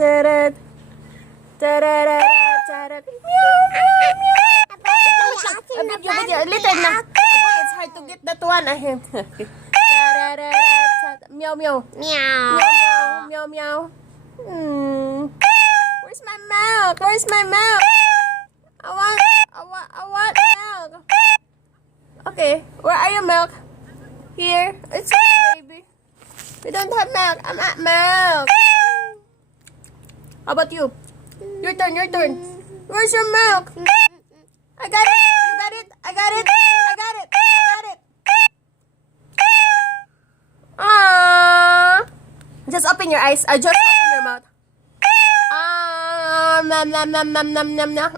Tarat. Tarat. Tarat. Meow, meow, meow. Little na. It's hard to get that one. Meow, meow. Meow. Meow, meow. Where's my milk? Where's my milk? I want milk. Okay, where are your milk? Here. It's okay, baby. We don't have milk. I'm at milk. How about you? Your turn, your turn. Where's your milk? I got it. You got it. I got it. I got it. I got it. Just open your eyes. Just open your mouth. Nom nom nom nom nom nom nom.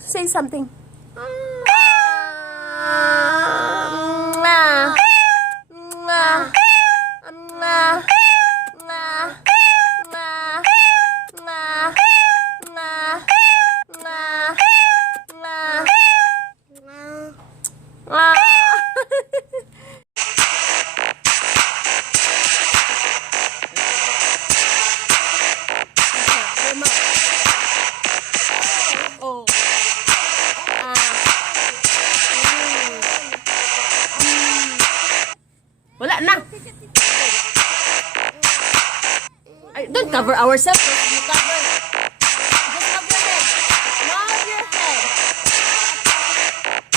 Say something. Wala na. Don't cover ourselves. You cover. Just move your head. Move your head.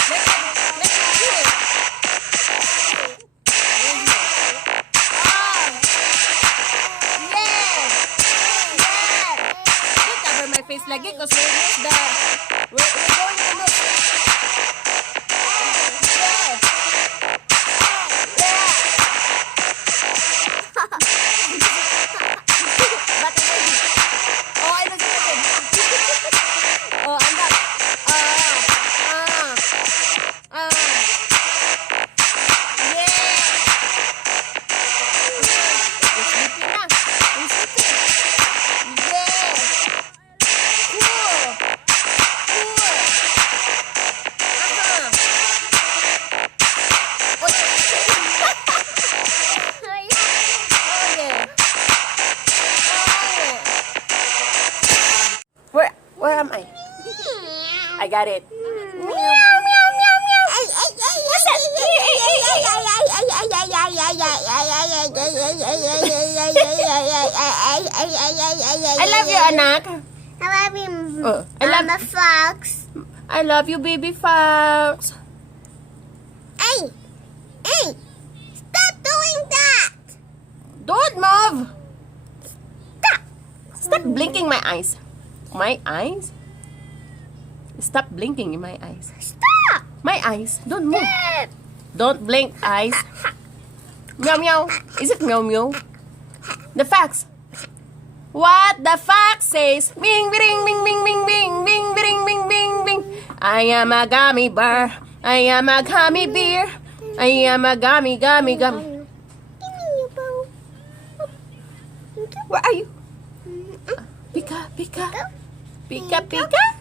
Make it clear. Don't cover my face lagi because we're going to look. Where am I? I got it. Meow, meow, meow, meow. What's that? I love you, anak. I love you, I love Mama Fox. I love you, baby fox. Hey! Hey! Stop doing that! Don't move. Stop blinking my eyes. My eyes? Stop blinking in my eyes. Stop! My eyes. Don't move. Don't blink, eyes. Meow, meow. Is it meow, meow? The fox. What the fox says? Bing, bing, bing, bing, bing, bing, bing, bing, bing, bing, bing. I am a gummy bear. I am a gummy bear. I am a gummy. Where are you? Pika, pika. Pika, pika.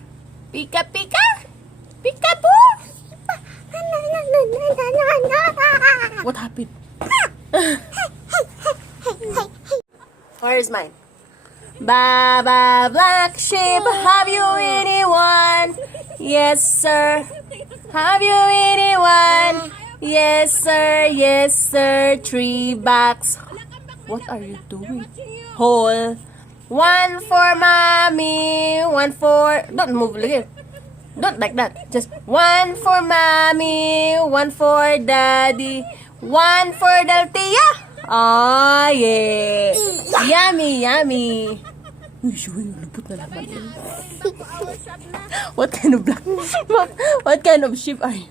Pika, pika. Peekaboo. What happened? Where is mine? Baba black sheep, have you anyone? Yes, sir. Have you anyone? Yes, sir. Yes, sir. 3 bucks. What are you doing? Hole. 1 for mommy, 1 for... Don't move, look here. Don't like that. Just 1 for mommy, 1 for daddy, 1 for Daltia. Oh, yeah. Yummy, yummy. Uy, lupot na naman. What kind of black? What kind of sheep are you?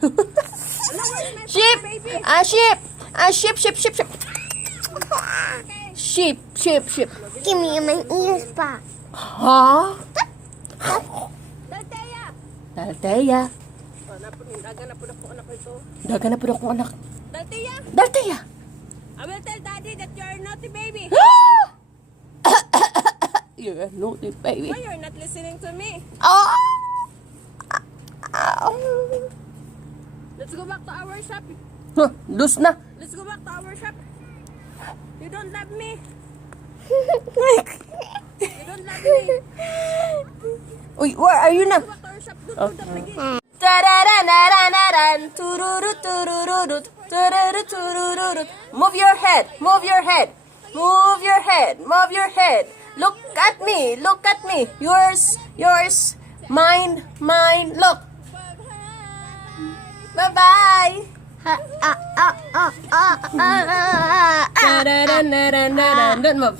Sheep! Sheep. Sheep. Give me my ears back. Huh? Daltea. Dagan na po ako anak. Daltea. I will tell daddy that you're a naughty baby. You're a naughty baby. Why you're not listening to me? Oh. Let's go back to our shop. Huh, loose na. Let's go back to our shop. You don't love me. You don't love me. Uy, where are you na? Water shop doon to the begin. Da-da-da-da-da-da-dan. Tururu, tururu, tururu, tururu. Move your head. Move your head. Move your head. Move your head. Look at me. Look at me. Yours. Yours. Mine. Mine. Look. Bye-bye. Da-da-da-da-da-da. Don't move.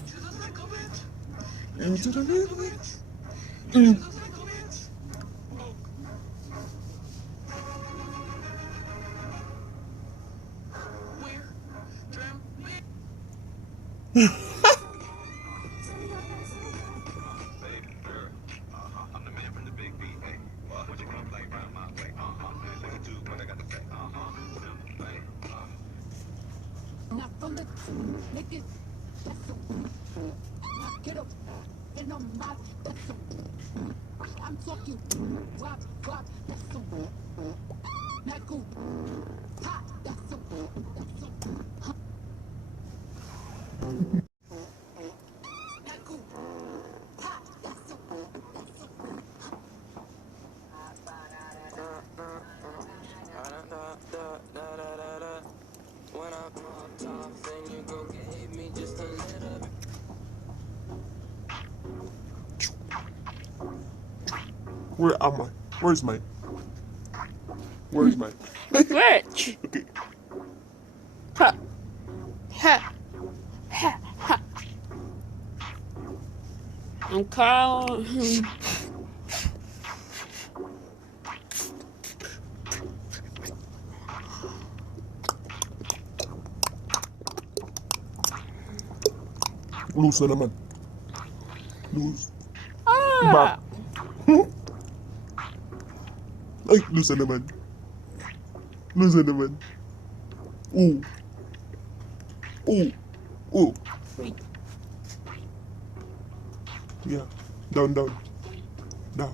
Where am I? Where's mine? Where's mine? Which? Okay. Ha. Ha. Ha. Ha. Ang Carl. Loose na naman. Loose. Ah. Back. Ay, loose na naman. Loose na naman. Ooh. Ooh. Ooh. Wait. Yeah. Down, down. Down.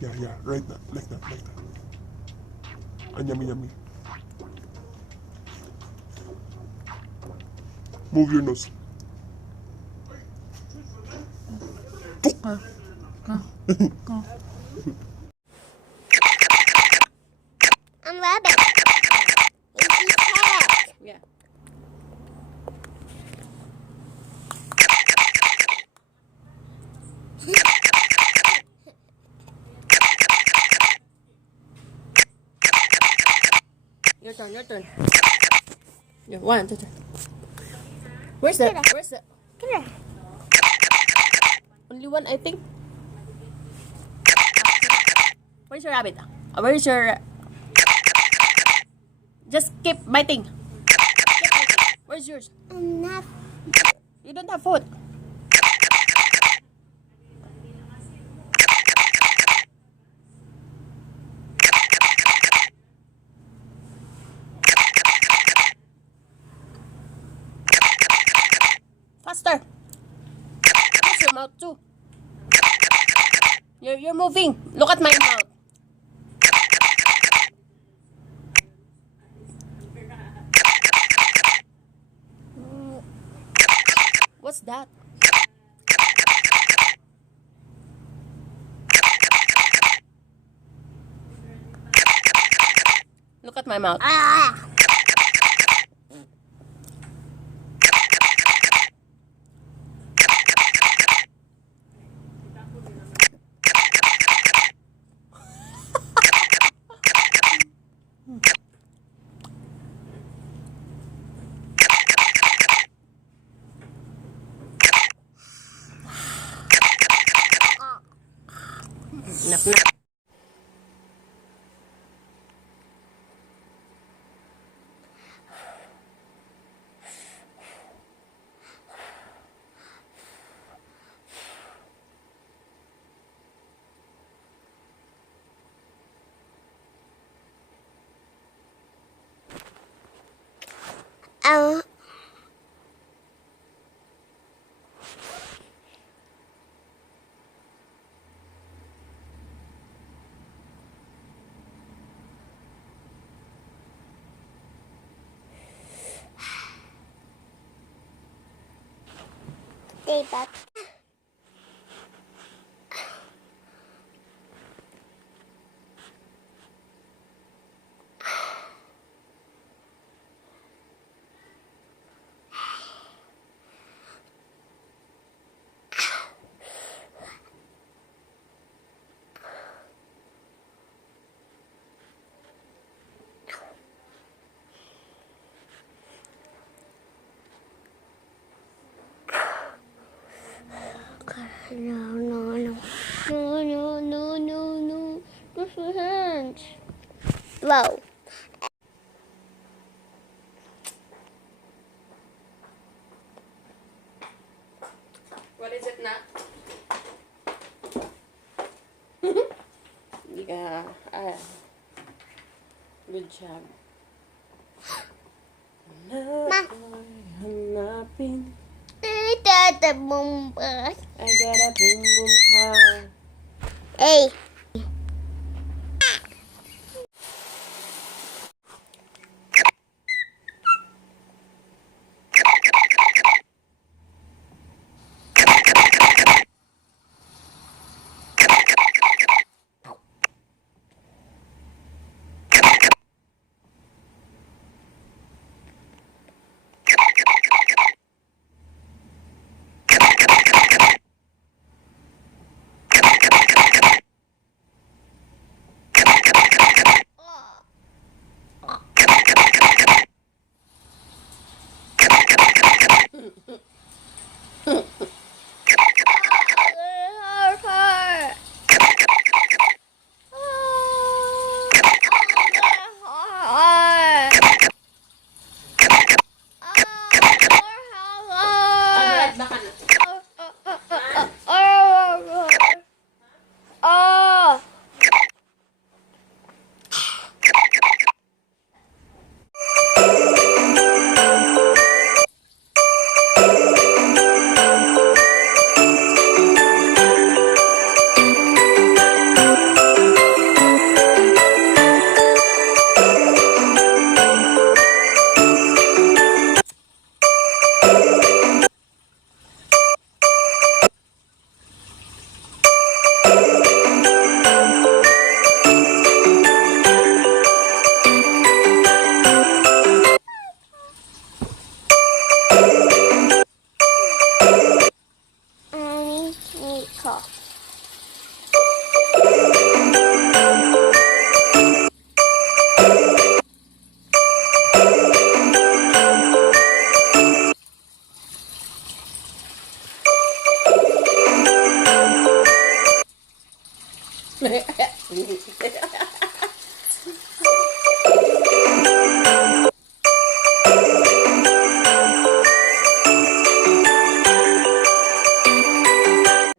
Yeah, yeah. Right that. Like that. Like that. And yummy, yummy. Move your nose. I'm rabbit. You eat carrot. Yeah. Your turn, your turn. Yeah, 1, 2, 3. Where's the? Where's the? Come here. Only one, I think. Where's your rabbit? Where's your? Just keep biting. Keep biting. Where's yours? I'm not. You don't have food. Faster. Use your mouth too. You're moving. Look at my mouth. What's that? Look at my mouth. Ah. Enough na. Um. Stay back. No, no, no. No, no, no, no, no. This is hands. Whoa. What is it, Nak? Yeah. Good job. Ma. Hanapin. The bomba. I got a boom boom pow. Hey.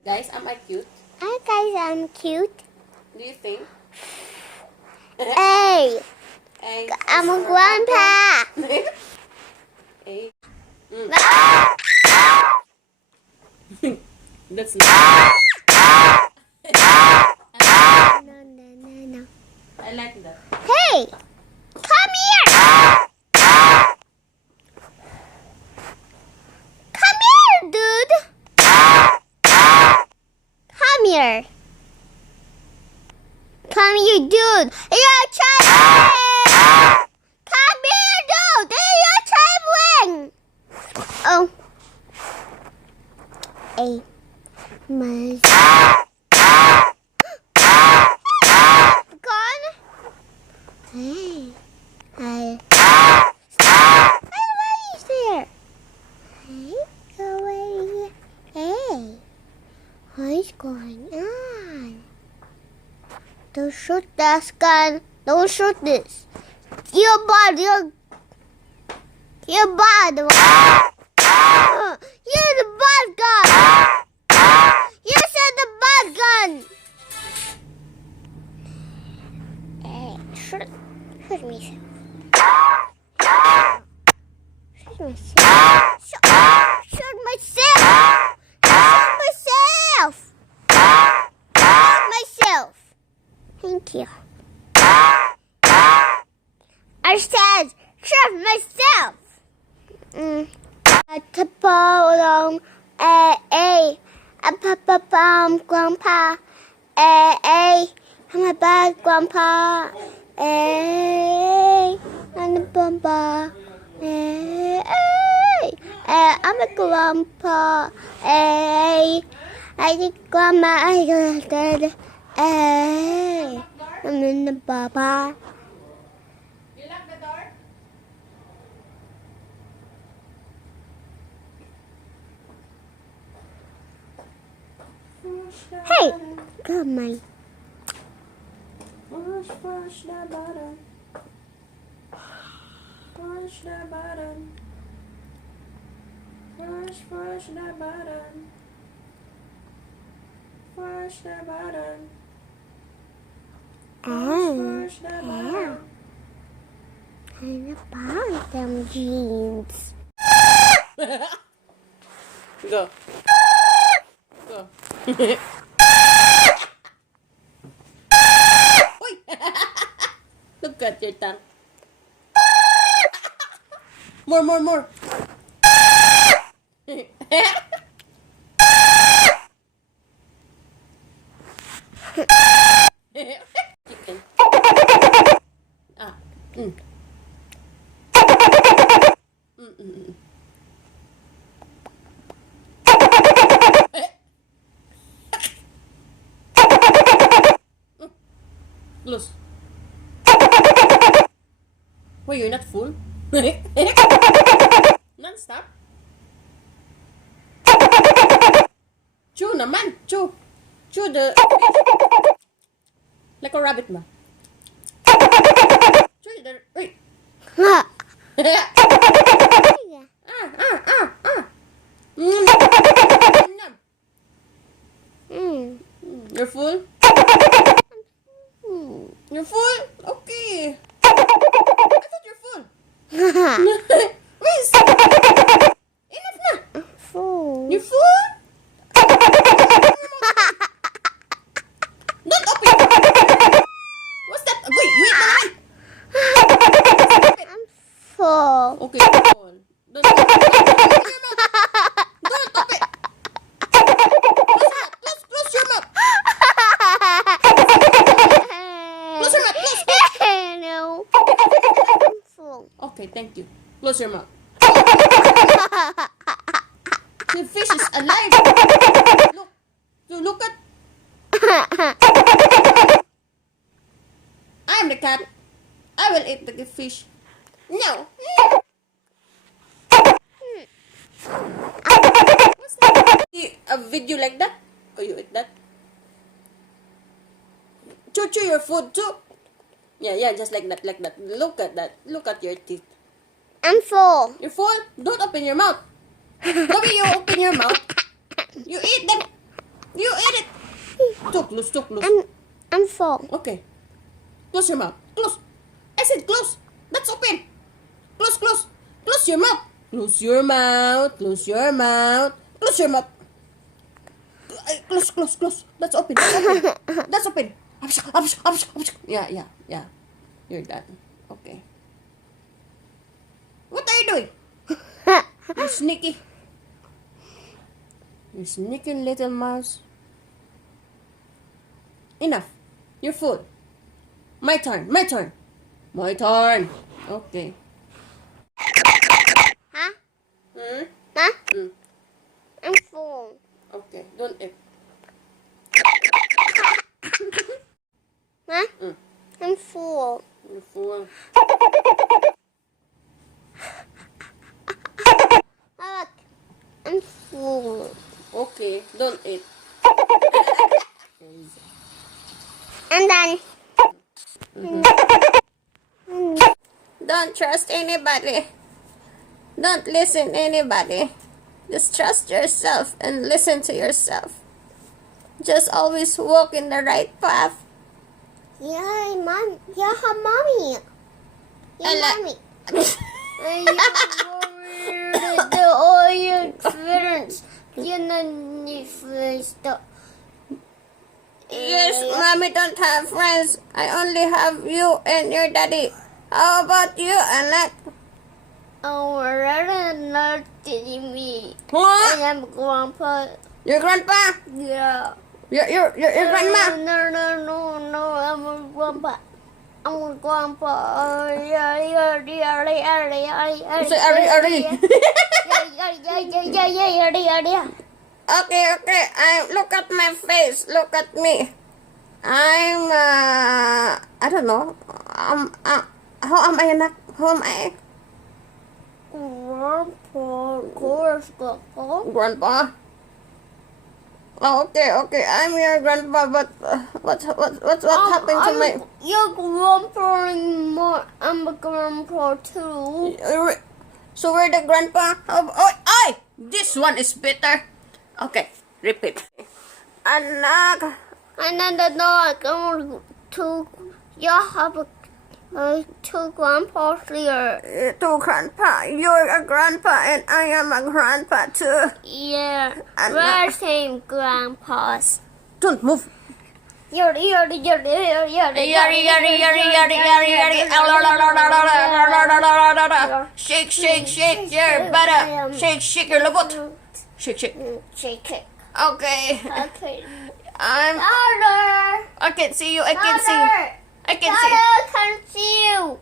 Guys, am I cute? Hi guys, I'm cute. Do you think? Hey, Hey, I'm a grandpa. Hey. No, That's not. no, no, no. I like that. Hey, come here. Come here, dude. Come here. Come here, dude. You're traveling. Come here, dude. You're traveling. Oh. Hey. My. Gone. Hey. Hey. Why is there? Hey. Go away. Hey. What's going on? Don't shoot that gun. Don't shoot this. You're bad. You're bad. You're the bad gun. You said the bad gun. Hey, shoot me. Shoot myself. Shoot myself. Shoot myself. Shoot myself. Thank you. I said, shoot myself. At the bottom, Grandpa. I'm a bad grandpa. I'm a grandpa. I'm a grandpa. I think grandma. I'm in the papa. You lock the door? Hey, come on. Push the button. Push the button. Push the button. Push the button. Push the button. I'm about them jeans. Go. Go. Oi! Look at your tongue. More. Chicken. Ah. Close. Why you're not full? Non-stop? Chew naman! Chew! Chew the fish. Like a rabbit ba? Chew the... Wait! Ah! Nom. You're full? You're full? Okay. I thought you're full. Wait. Enough na. Full. You're full? Don't open your mouth. What's that? Wait, naman. I'm full. Okay, you're full. Don't open your mouth. Don't open. Close your mouth. Close your mouth. Close. No. I'm full. Okay, thank you. Close your mouth. The fish is alive. Look. You look at. I'm the cat. I will eat the fish. No. What's that? See a video like that? Oh, you eat that? Chew your food too. Yeah, just like that. Look at that. Look at your teeth. I'm full. You're full? Don't open your mouth. The way you open your mouth, you eat them. You eat it. Too close. I'm full. Okay. Close your mouth. Close. I said close. That's open. Close. Close your mouth. Close your mouth. Close your mouth. Close your mouth. Close. That's open. That's open. Yeah. You're done. Okay. What are you doing? You sneaky. You sneaky little mouse. Enough. You're full. My turn. Okay. Huh? Hmm? Huh? Hmm. I'm full. Okay. Don't eat. Huh? Mm. I'm full. You're full. Look. I'm full. Okay. Don't eat. I'm done. Don't trust anybody. Don't listen anybody. Just trust yourself and listen to yourself. Just always walk in the right path. Yeah, Mom. Yeah, mommy. Yeah, mommy. All your friends. Yes, mommy don't have friends. I only have you and your daddy. How about you, anak? Oh, rather not kidding me. What? I am grandpa. Your grandpa? Yeah. Your grandma? No, I'm a grandpa. I'm a grandpa. Yeah. Say Ari. Yeah. Okay. Look at my face. Look at me. I'm I don't know. How am I, anak? How am I? Grandpa, of course, grandpa. Grandpa. Oh, okay. I'm your grandpa, but what happened to my? Your grandpa and I'm a grandpa too. So we're the grandpa. Oh, this one is better. Okay, repeat. Anak. Another dog. You have two grandpas here. To grandpa. You're a grandpa and I am a grandpa too. Yeah, And we're same grandpas. Don't move. Yari. Shake your butt. Shake your lobot. Shake. Shake it. Okay. Okay. I can see you. I can see you. I can see. Can see you.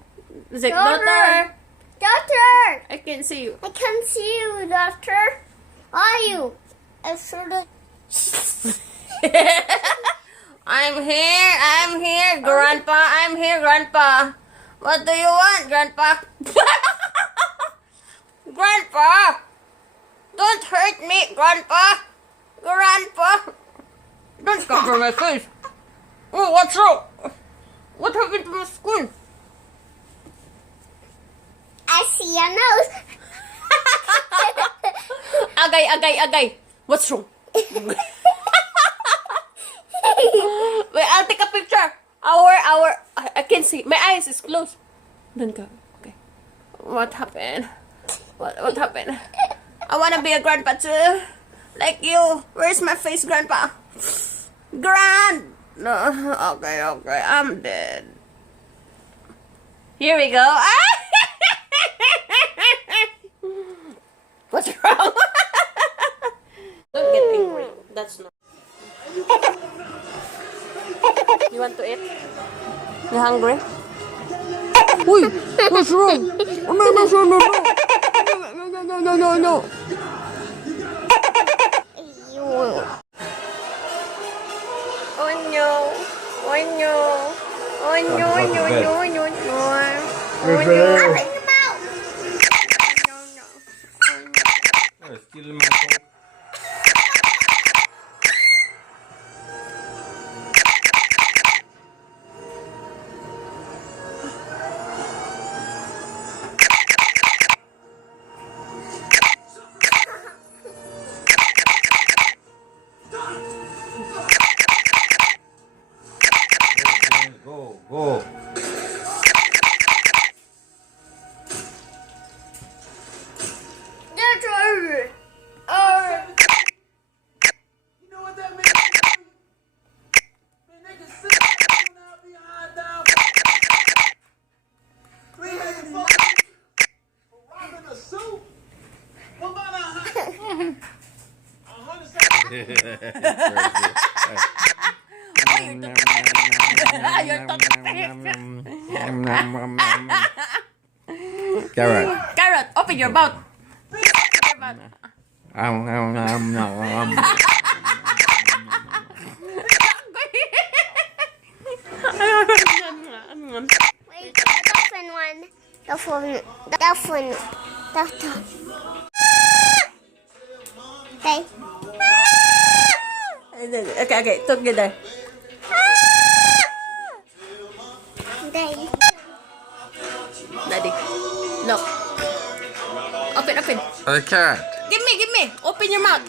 Is it daughter? Doctor. I can see you. I can see you, doctor. Are you? I sort of. I'm here, grandpa. I'm here, grandpa. What do you want, grandpa? Grandpa! Don't hurt me, grandpa! Grandpa! Don't cover my face! Oh, what's wrong? What happened to my skin? I see your nose. Agay! What's wrong? Wait, I'll take a picture. I can see. My eyes is closed. Don't go. Okay. What happened? What happened? I wanna be a grandpa too. Like you. Where's my face, grandpa? No. Okay. I'm dead. Here we go. What's wrong? Don't get angry. That's not. You want to eat? You hungry? Uy! What's wrong? Oh, no. Still in my throat. Go. Doctor. You know what that means? Man, they can sit down behind down. Clean your phone for robbing a suit. What about $100? Carrot, open your mouth. Wait, dolphin. Okay. Okay, together. Daddy. No. Open. I can't. Give me. Open your mouth.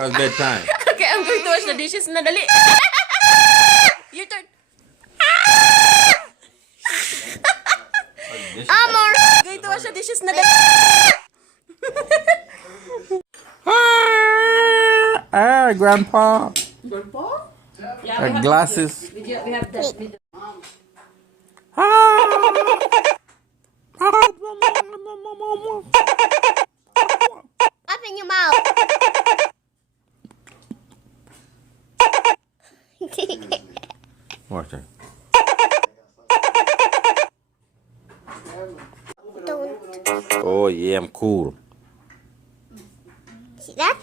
Cause bedtime. Okay, I'm going to wash the dishes na dali. Your turn. Amor. Going to wash the dishes na dali. Grandpa. Grandpa? Glasses. We have that. Open your mouth. Watch that. Don't. Oh yeah, I'm cool. See that?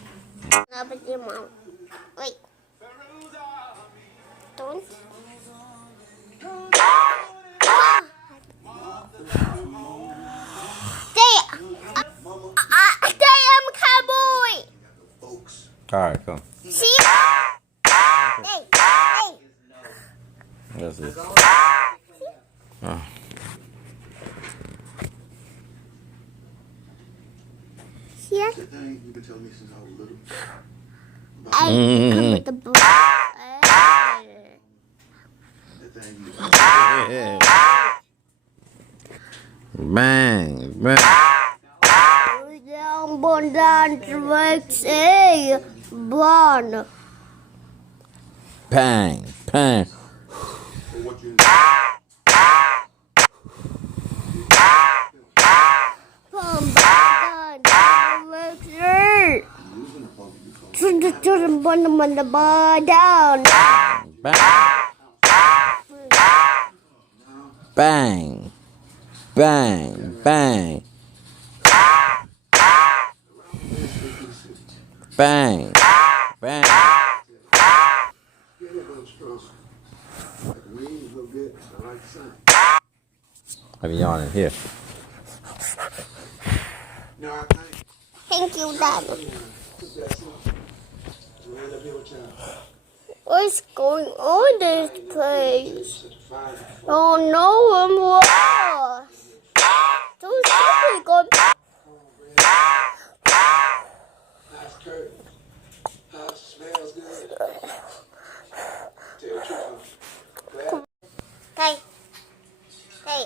Open your mouth. Wait. Don't. Stay, I'm a cowboy. Alright, come. See? Hey, hey. That's it. Oh. See that? That thing you've been telling me since I was little. Hey, come with the book. That thing you Bang, bang. Down, born down, tracks, hey, born. Bang, bang. for what you Come back, tracks, hey. Turn the bar down. Bang. Bang. Bang. Bang. Bang. get a little stressful. Like the rain is a little good. I like the sun. Have you on it here? No, I think Thank you, Dad. took that sun. So end up here with y'all. What's going on this place? Such a fine. Oh no, I'm lost. So stupid, God. Nice curtain. House smells good. Tell the truth, I'm glad. Hey, hey.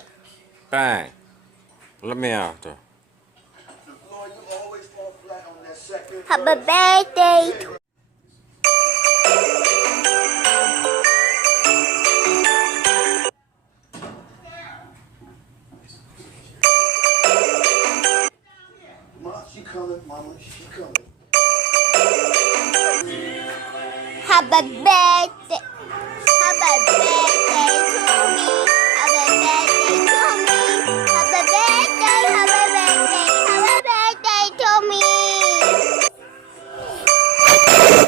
Bang. Let me out there. Lord, you always fall flat on that second. Happy birthday. Mom, she coming, mama, she coming. Happy birthday.